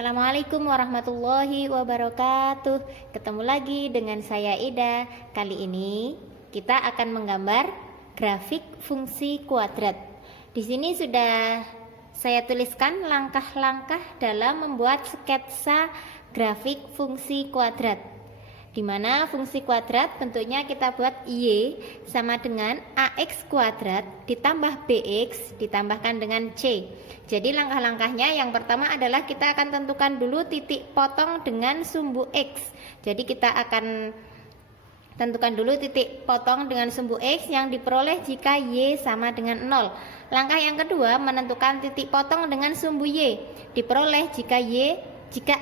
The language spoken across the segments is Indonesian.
Assalamualaikum warahmatullahi wabarakatuh. Ketemu lagi dengan saya Ida. Kali ini kita akan menggambar grafik fungsi kuadrat. Di sini sudah saya tuliskan langkah-langkah dalam membuat sketsa grafik fungsi kuadrat. Di mana fungsi kuadrat bentuknya kita buat Y sama dengan AX kuadrat ditambah BX ditambahkan dengan C. Jadi langkah-langkahnya yang pertama adalah kita akan tentukan dulu titik potong dengan sumbu X. Jadi kita akan tentukan dulu titik potong dengan sumbu X yang diperoleh jika Y sama dengan 0. Langkah yang kedua menentukan titik potong dengan sumbu Y diperoleh jika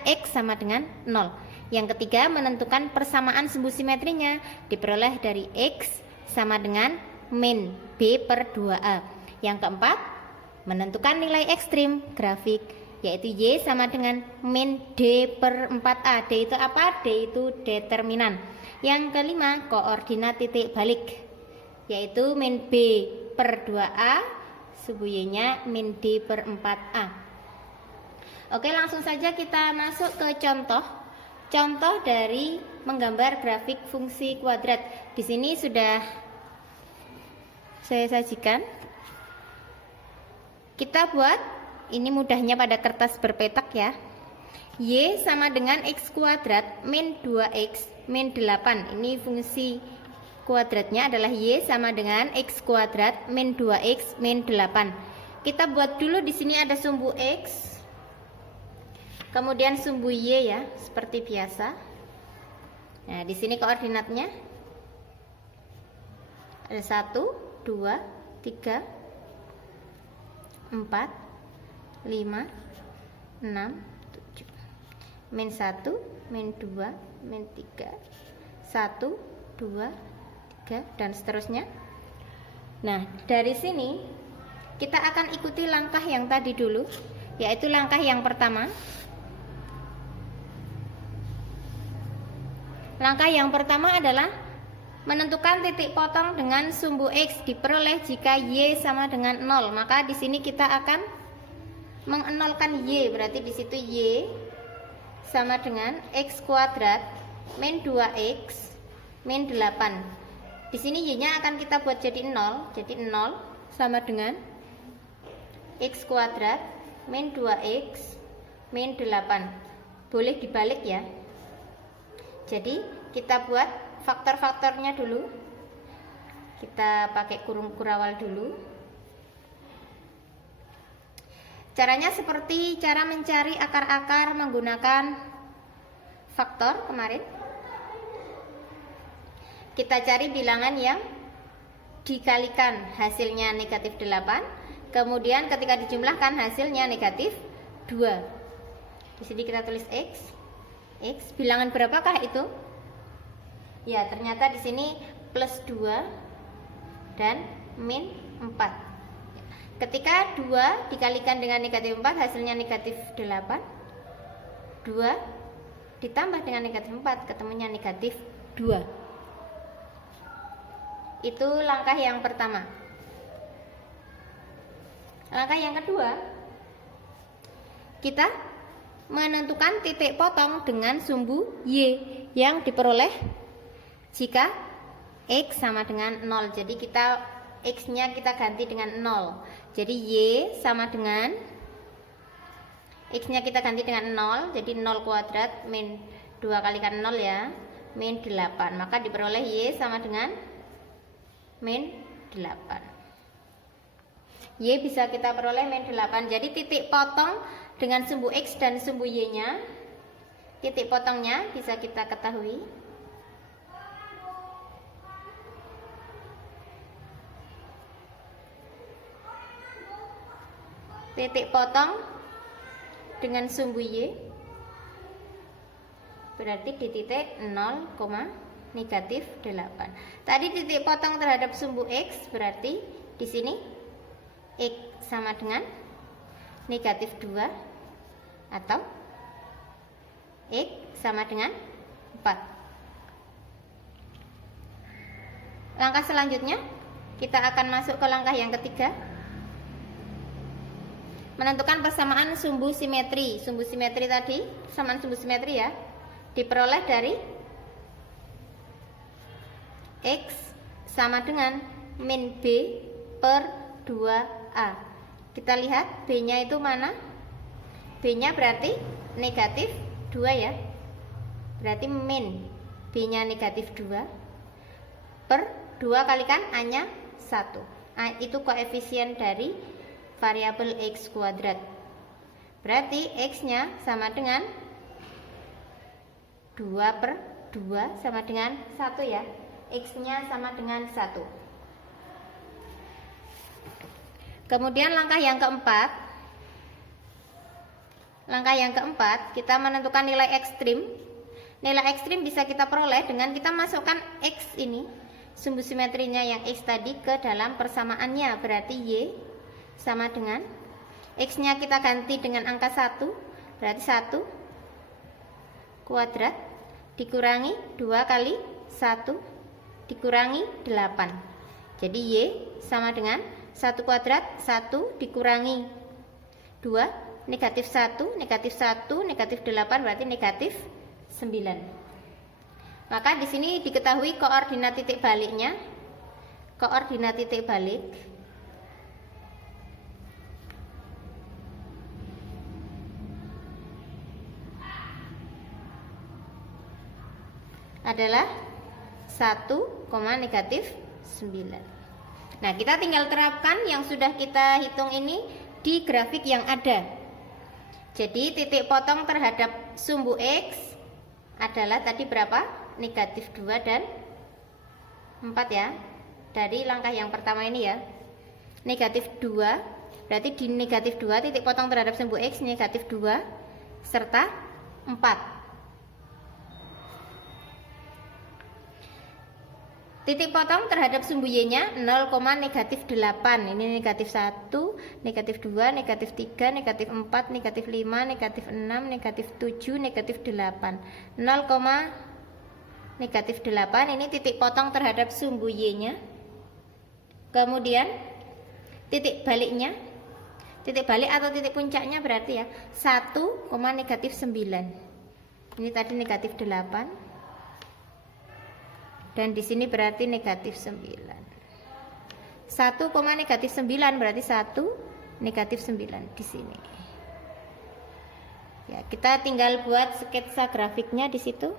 X sama dengan 0. Yang ketiga menentukan persamaan sumbu simetrinya diperoleh dari X sama dengan min B per 2A. Yang keempat menentukan nilai ekstrim grafik yaitu Y sama dengan min D per 4A. D itu apa? D itu determinan. Yang kelima koordinat titik balik yaitu min B per 2A, sumbu Y nya min D per 4A. Oke, langsung saja kita masuk ke contoh dari menggambar grafik fungsi kuadrat. Di sini sudah saya sajikan. Kita buat, ini mudahnya pada kertas berpetak ya. Y sama dengan X kuadrat min 2X min 8. Ini fungsi kuadratnya adalah Y sama dengan X kuadrat min 2X min 8. Kita buat dulu, di sini ada sumbu X, kemudian sumbu Y ya, seperti biasa. Nah, di sini koordinatnya ada 1, 2, 3, 4, 5, 6, 7. Min 1, min 2, min 3, 1, 2, 3, dan seterusnya. Nah, dari sini kita akan ikuti langkah yang tadi dulu, yaitu langkah yang pertama. Langkah yang pertama adalah menentukan titik potong dengan sumbu X diperoleh jika Y sama dengan 0. Maka di sini kita akan mengenolkan Y, berarti di situ Y sama dengan X kuadrat min 2X min 8. Di sini Y-nya akan kita buat jadi 0. Jadi 0 sama dengan X kuadrat min 2X min 8. Boleh dibalik ya. Jadi kita buat faktor-faktornya dulu. Kita pakai kurung kurawal dulu. Caranya seperti cara mencari akar-akar menggunakan faktor kemarin. Kita cari bilangan yang dikalikan hasilnya negatif 8. Kemudian ketika dijumlahkan hasilnya negatif 2. Di sini kita tulis X, bilangan berapakah itu? Ya, ternyata di sini plus 2 dan min 4. Ketika 2 dikalikan dengan negatif 4 hasilnya negatif 8. 2 ditambah dengan negatif 4 ketemunya negatif 2. Itu langkah yang pertama. Langkah yang kedua, kita menentukan titik potong dengan sumbu Y yang diperoleh jika X sama dengan 0. Jadi X nya kita ganti dengan 0. Jadi Y sama dengan X nya kita ganti dengan 0. Jadi 0 kuadrat min 2 kalikan 0 ya, min 8. Maka diperoleh Y sama dengan min 8. Y bisa kita peroleh min 8. Jadi titik potong dengan sumbu X dan sumbu Y nya, titik potongnya bisa kita ketahui. Titik potong dengan sumbu Y berarti di titik 0, negatif 8. Tadi titik potong terhadap sumbu X berarti di sini X sama dengan negatif 2 atau X sama dengan 4. Langkah selanjutnya kita akan masuk ke langkah yang ketiga. menentukan persamaan sumbu simetri. Sumbu simetri tadi, persamaan sumbu simetri ya, diperoleh dari X sama dengan min B per 2A. Kita lihat B-nya itu mana? B-nya berarti negatif 2 ya. Berarti min B-nya negatif 2 per 2 kalikan A-nya 1. A itu koefisien dari variabel X kuadrat. Berarti X-nya sama dengan 2 per 2 sama dengan 1 ya. X-nya sama dengan 1. Kemudian langkah yang keempat, kita menentukan nilai ekstrim. Nilai ekstrim bisa kita peroleh dengan kita masukkan X ini, sumbu simetrinya yang X tadi, ke dalam persamaannya. Berarti Y sama dengan X-nya kita ganti dengan angka 1, berarti 1 kuadrat dikurangi 2 kali 1 dikurangi 8. Jadi Y sama dengan 1 kuadrat 1 dikurangi 2, negatif 1, negatif 1, negatif 8, berarti negatif 9. Maka di sini diketahui koordinat titik baliknya. Koordinat titik balik adalah 1, negatif 9. Nah, kita tinggal terapkan yang sudah kita hitung ini di grafik yang ada. Jadi titik potong terhadap sumbu X adalah tadi berapa? Negatif 2 dan 4 ya. Dari langkah yang pertama ini ya. Negatif 2, berarti di negatif 2 titik potong terhadap sumbu X negatif 2 serta 4. Titik potong terhadap sumbu Y-nya 0, negatif 8. Ini negatif 1, negatif 2, negatif 3, negatif 4, negatif 5, negatif 6, negatif 7, negatif 8. 0, negatif 8. Ini titik potong terhadap sumbu Y-nya. Kemudian titik baliknya, titik balik atau titik puncaknya berarti ya 1, negatif 9. Ini tadi negatif 8. Dan di sini berarti negatif 9. 1, negatif 9 berarti 1, negatif 9 di sini. Ya, kita tinggal buat sketsa grafiknya di situ.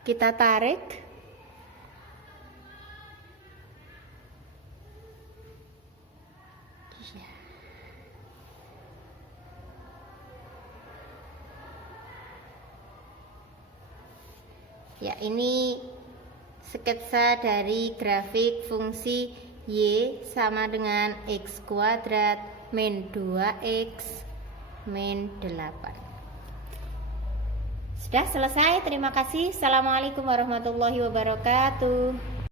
Kita tarik. Ya, ini sketsa dari grafik fungsi Y sama dengan X kuadrat min 2X min 8. Sudah selesai, terima kasih. Assalamualaikum warahmatullahi wabarakatuh.